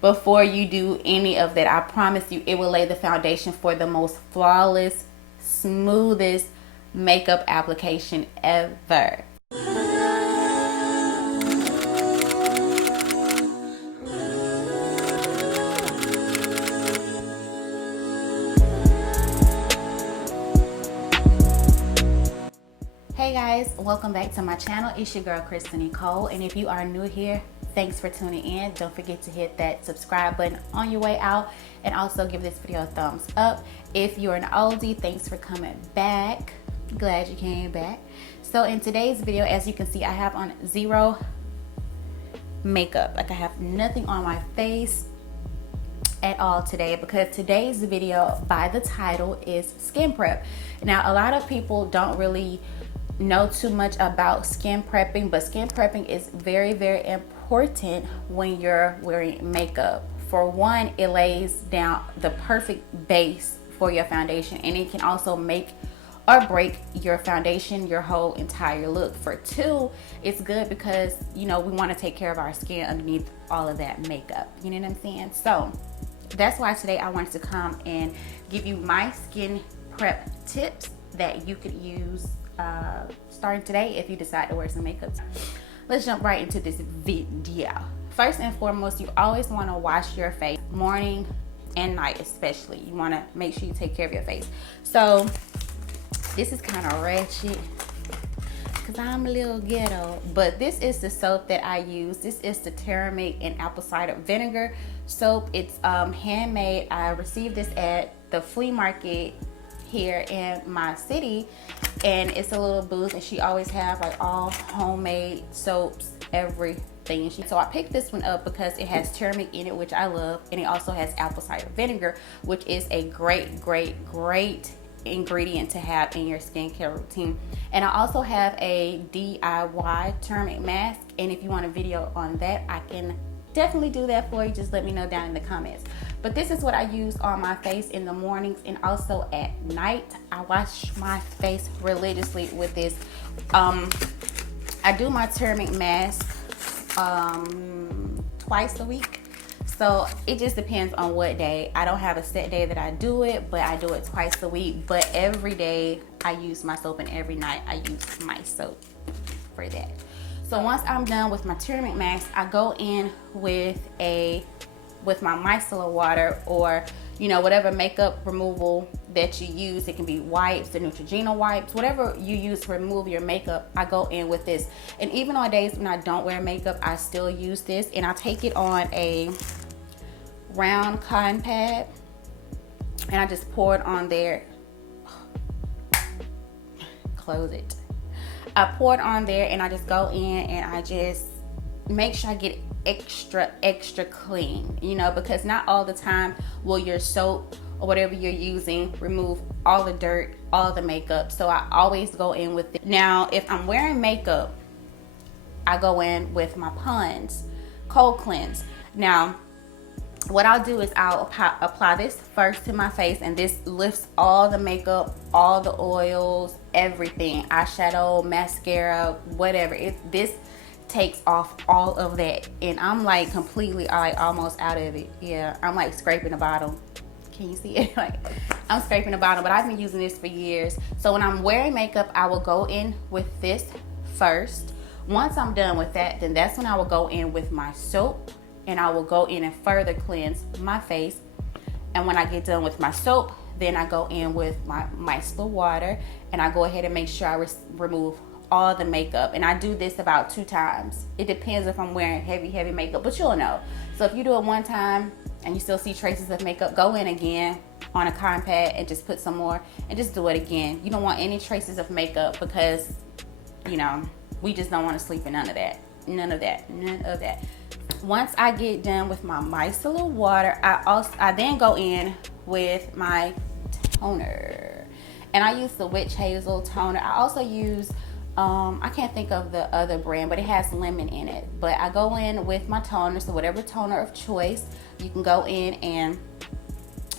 before you do any of that. I promise you, it will lay the foundation for the most flawless, smoothest makeup application ever. Hey guys, welcome back to my channel. It's your girl Krystal Nykole, and if you are new here, thanks for tuning in. Don't forget to hit that subscribe button on your way out, and also give this video a thumbs up. If you're an oldie, thanks for coming back. Glad you came back. So in today's video, as you can see, I have on zero makeup. Like, I have nothing on my face at all today, because today's video, by the title, is skin prep. Now, a lot of people don't really know too much about skin prepping, but skin prepping is very, very important when you're wearing makeup. For one, it lays down the perfect base for your foundation, and it can also make or break your foundation, your whole entire look. For two, it's good because, you know, we want to take care of our skin underneath all of that makeup. You know what I'm saying? So that's why today I wanted to come and give you my skin prep tips that you could use starting today if you decide to wear some makeup. Let's jump right into this video. First and foremost, you always want to wash your face morning and night. Especially, you want to make sure you take care of your face. So this is kind of ratchet because I'm a little ghetto, but this is the soap that I use. This is the turmeric and apple cider vinegar soap. It's handmade. I received this at the flea market here in my city, and it's a little booth, and she always have like all homemade soaps, everything. So I picked this one up because it has turmeric in it, which I love, and it also has apple cider vinegar, which is a great ingredient to have in your skincare routine. And I also have a DIY turmeric mask, and if you want a video on that, I can definitely do that for you. Just let me know down in the comments. But this is what I use on my face in the mornings and also at night. I wash my face religiously with this. I do my turmeric mask twice a week. So it just depends on what day. I don't have a set day that I do it, but I do it twice a week. But every day I use my soap, and every night I use my soap for that. So once I'm done with my turmeric mask, I go in with my micellar water, or, you know, whatever makeup removal that you use. It can be wipes, the Neutrogena wipes, whatever you use to remove your makeup. I go in with this, and even on days when I don't wear makeup, I still use this. And I take it on a round cotton pad, and I just pour it on there. Close it. I pour it on there, and I just go in and I just make sure I get extra clean, you know, because not all the time will your soap or whatever you're using remove all the dirt, all the makeup. So I always go in with it. Now, if I'm wearing makeup, I go in with my Pond's cold cleanse. Now, what I'll do is I'll apply this first to my face, and this lifts all the makeup, all the oils, everything, eyeshadow, mascara, whatever. This takes off all of that, and I'm like completely, like, almost out of it. Yeah, I'm like scraping the bottom. Can you see it? Like, I'm scraping the bottom, but I've been using this for years. So when I'm wearing makeup, I will go in with this first. Once I'm done with that, then that's when I will go in with my soap, and I will go in and further cleanse my face. And when I get done with my soap, then I go in with my micellar water, and I go ahead and make sure I remove all the makeup. And I do this about 2 times. It depends if I'm wearing heavy makeup, but you'll know. So if you do it one time and you still see traces of makeup, go in again on a cotton pad and just put some more, and just do it again. You don't want any traces of makeup, because, you know, we just don't want to sleep in none of that. Once I get done with my micellar water, I then go in with my toner, and I use the Witch Hazel toner. I also use I can't think of the other brand, but it has lemon in it. But I go in with my toner, so whatever toner of choice, you can go in and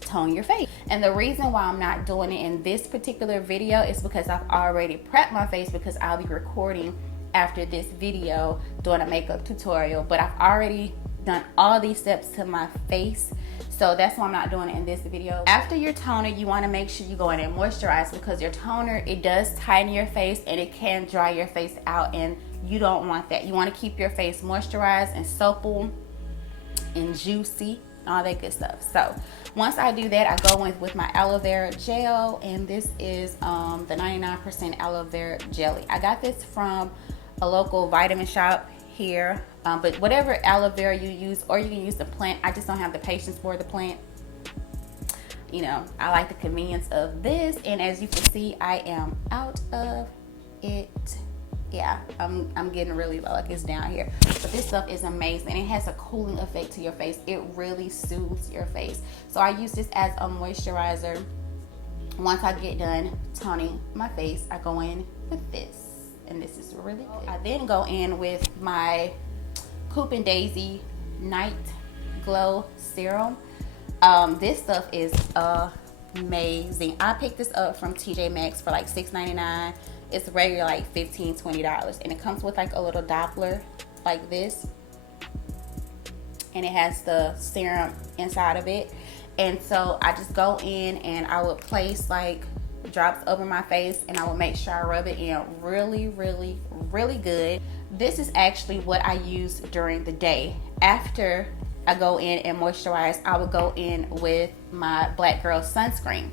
tone your face. And the reason why I'm not doing it in this particular video is because I've already prepped my face, because I'll be recording after this video doing a makeup tutorial. But I've already done all these steps to my face. So that's why I'm not doing it in this video. After your toner, you want to make sure you go in and moisturize, because your toner, it does tighten your face and it can dry your face out, and you don't want that. You want to keep your face moisturized and supple and juicy, all that good stuff. So once I do that, I go in with my aloe vera gel, and this is the 99% aloe vera jelly. I got this from a local vitamin shop here, but whatever aloe vera you use, or you can use the plant. I just don't have the patience for the plant. You know, I like the convenience of this, and as you can see, I am out of it. Yeah, I'm getting really low, like it's down here. But this stuff is amazing, and it has a cooling effect to your face. It really soothes your face. So I use this as a moisturizer. Once I get done toning my face, I go in with this. And this is really good. I then go in with my Coop and Daisy Night Glow Serum. This stuff is amazing. I picked this up from TJ Maxx for like $6.99. It's regular like $15, $20. And it comes with like a little Doppler like this. And it has the serum inside of it. And so I just go in and I would place like drops over my face, and I will make sure I rub it in really, really, really good. This is actually what I use during the day. After I go in and moisturize, I will go in with my Black Girl Sunscreen.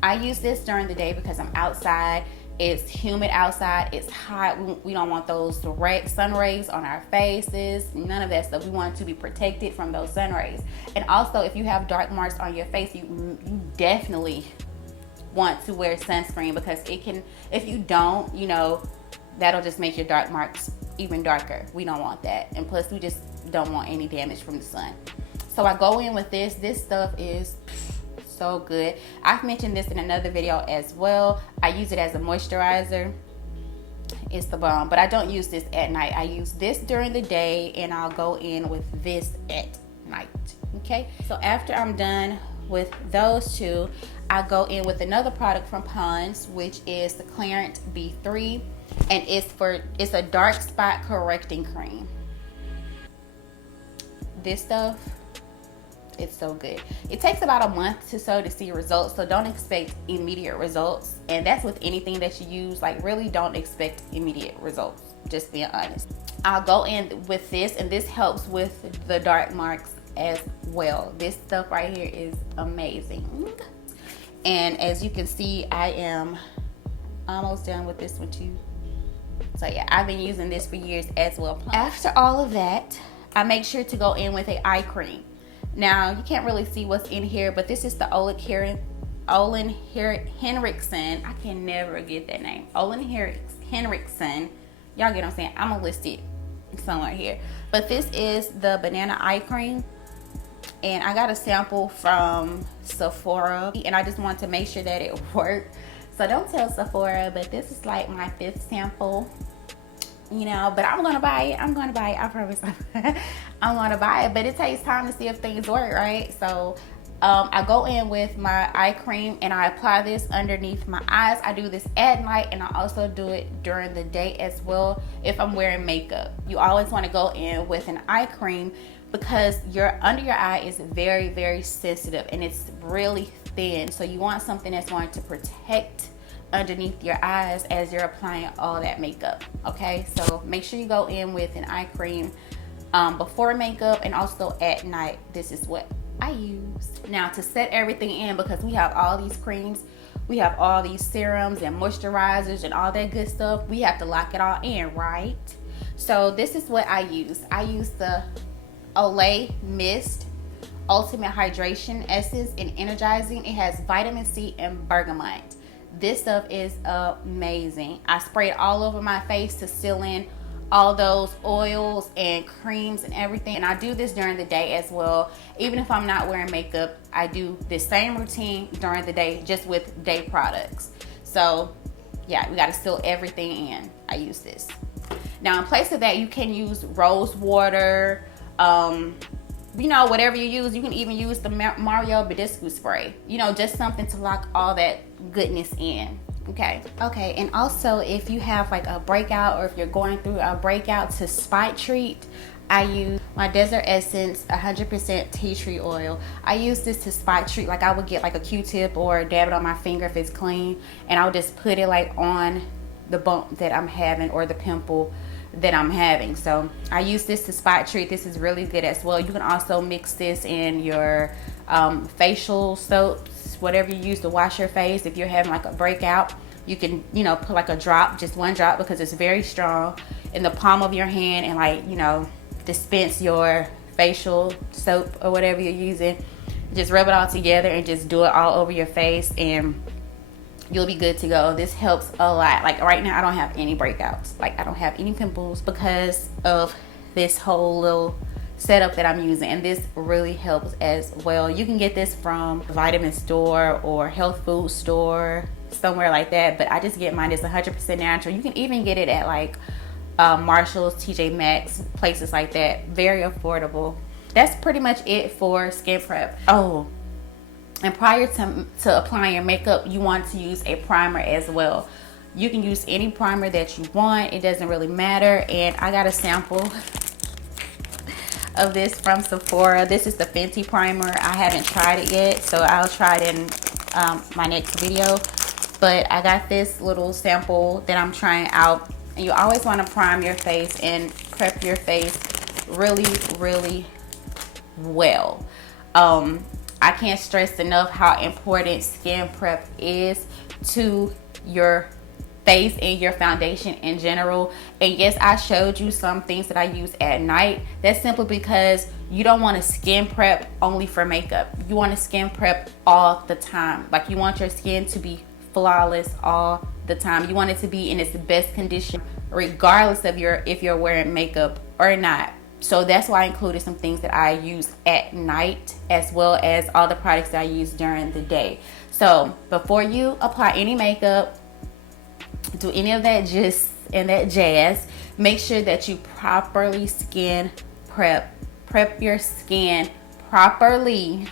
I use this during the day because I'm outside. It's humid outside. It's hot. We don't want those direct sun rays on our faces. None of that stuff. We want to be protected from those sun rays. And also, if you have dark marks on your face, you definitely want to wear sunscreen, because it can, if you don't, you know, that'll just make your dark marks even darker. We don't want that. And plus, we just don't want any damage from the sun. So I go in with this. This stuff is so good. I've mentioned this in another video as well. I use it as a moisturizer. It's the bomb. But I don't use this at night. I use this during the day, and I'll go in with this at night. Okay, so after I'm done with those two, I go in with another product from Pond's, which is the Clarent B3, and it's a dark spot correcting cream. This stuff, it's so good. It takes about a month or so to see results, so don't expect immediate results. And that's with anything that you use. Like, really don't expect immediate results, just being honest. I'll go in with this, and this helps with the dark marks as well. This stuff right here is amazing. And as you can see, I am almost done with this one too. So yeah, I've been using this for years as well. After all of that, I make sure to go in with an eye cream. Now, you can't really see what's in here, but this is the Olay Henriksen. I can never get that name. Olay Henriksen. Y'all get what I'm saying? I'm gonna list it somewhere here. But this is the banana eye cream. And I got a sample from Sephora, and I just wanted to make sure that it worked. So don't tell Sephora, but this is like my 5th sample, you know. But I'm gonna buy it. I promise. I'm gonna buy it. But it takes time to see if things work, right? So I go in with my eye cream, and I apply this underneath my eyes. I do this at night, and I also do it during the day as well if I'm wearing makeup. You always want to go in with an eye cream, because under your eye is very, very sensitive, and it's really thin. So you want something that's going to protect underneath your eyes as you're applying all that makeup. Okay, so make sure you go in with an eye cream before makeup, and also at night. This is what I use. Now, to set everything in, because we have all these creams, we have all these serums and moisturizers and all that good stuff, we have to lock it all in, right? So this is what I use. I use the Olay Mist Ultimate Hydration Essence and Energizing. It has vitamin C and bergamot. This stuff is amazing. I spray it all over my face to seal in all those oils and creams and everything. And I do this during the day as well. Even if I'm not wearing makeup, I do this same routine during the day, just with day products. So yeah, we got to seal everything in. I use this. Now, in place of that, you can use rose water, you know, whatever you use. You can even use the Mario Badescu spray, you know, just something to lock all that goodness in. Okay, and also if you have like a breakout, or if you're going through a breakout, to spot treat, I use my Desert Essence 100% tea tree oil. I use this to spot treat. Like I would get like a Q-tip or dab it on my finger if it's clean, and I would just put it like on the bump that I'm having or the pimple that I'm having. So I use this to spot treat. This is really good as well. You can also mix this in your facial soaps, whatever you use to wash your face. If you're having like a breakout, you can, you know, put like a drop, just one drop, because it's very strong, in the palm of your hand, and like, you know, dispense your facial soap or whatever you're using. Just rub it all together and just do it all over your face, and you'll be good to go. This helps a lot. Like right now I don't have any breakouts, like I don't have any pimples because of this whole little setup that I'm using, and this really helps as well. You can get this from a vitamin store or health food store, somewhere like that, but I just get mine. It's 100% natural. You can even get it at like Marshall's, TJ Maxx, places like that. Very affordable. That's pretty much it for skin prep. Oh, and prior to applying your makeup, you want to use a primer as well. You can use any primer that you want. It doesn't really matter. And I got a sample of this from Sephora. This is the Fenty primer. I haven't tried it yet, so I'll try it in my next video. But I got this little sample that I'm trying out. And you always want to prime your face and prep your face really, really well. I can't stress enough how important skin prep is to your face and your foundation in general. And yes, I showed you some things that I use at night. That's simply because you don't want to skin prep only for makeup. You want to skin prep all the time. Like you want your skin to be flawless all the time. You want it to be in its best condition regardless of if you're wearing makeup or not. So that's why I included some things that I use at night, as well as all the products that I use during the day. So before you apply any makeup, do any of that gist and that jazz, make sure that you properly skin prep. Prep your skin properly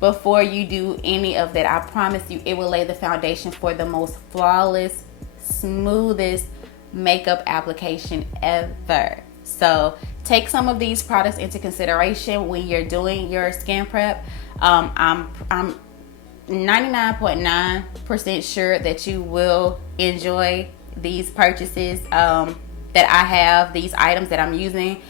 before you do any of that. I promise you, it will lay the foundation for the most flawless, smoothest makeup application ever. So take some of these products into consideration when you're doing your skin prep. I'm 99.9% sure that you will enjoy these purchases that I have, these items that I'm using.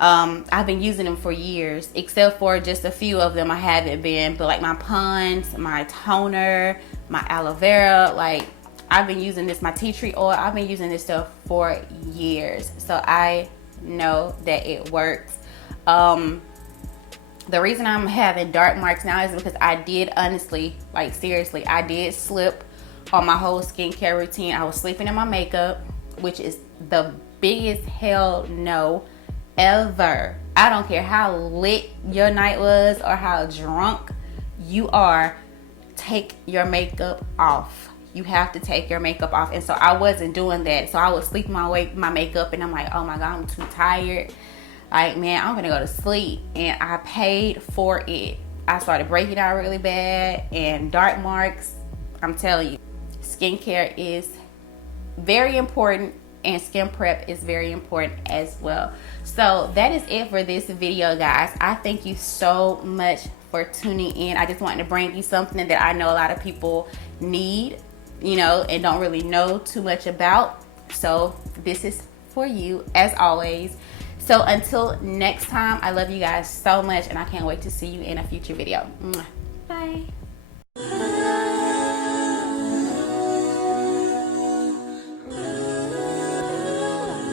I've been using them for years, except for just a few of them I haven't been, but like my Pond's, my toner, my Aloe Vera, like I've been using this, my tea tree oil, I've been using this stuff for years. So I know that it works. The reason I'm having dark marks now is because I did honestly, like seriously, I did slip on my whole skincare routine. I was sleeping in my makeup, which is the biggest hell no ever. I don't care how lit your night was or how drunk you are, take your makeup off. You have to take your makeup off. And so I wasn't doing that. So I would sleep my makeup, and I'm like, oh my God, I'm too tired. Like, man, I'm gonna go to sleep. And I paid for it. I started breaking out really bad, and dark marks. I'm telling you, skincare is very important, and skin prep is very important as well. So that is it for this video, guys. I thank you so much for tuning in. I just wanted to bring you something that I know a lot of people need, you know, and don't really know too much about. So this is for you, as always. So until next time, I love you guys so much, and I can't wait to see you in a future video. Bye.